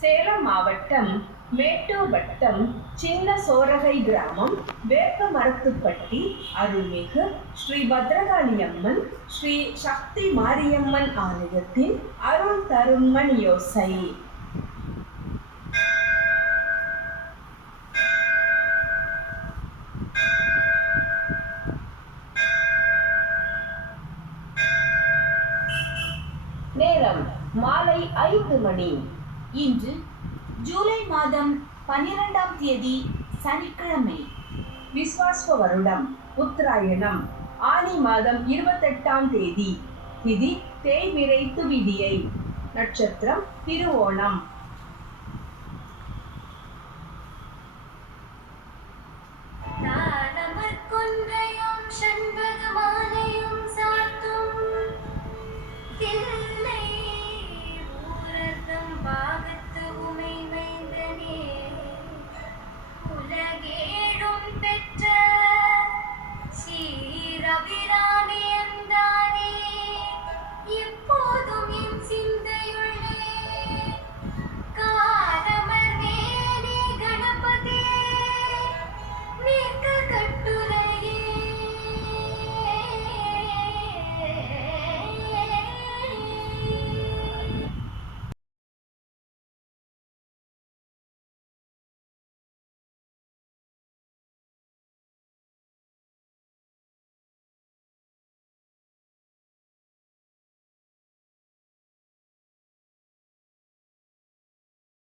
சேலம் மாவட்டம் மேட்டூர் வட்டம் சின்ன சோரகை கிராமம் வேப்பமரத்துப்பட்டி அருள்மிகு ஸ்ரீ பத்ரகாளி அம்மன் ஸ்ரீ சக்தி மாரியம்மன் ஆலயத்தின் அருள் தருமன் யோசை. நேரம் மாலை ஐந்து மணி. இன்று ஜூலை மாதம் பனிரெண்டாம் தேதி சனிக்கிழமை. விஸ்வாஸ்வ வருடம் உத்தராயணம் ஆனி மாதம் இருபத்தெட்டாம் தேதி. திதி தேய்பிறை துவிதியை. நட்சத்திரம் திருவோணம். gira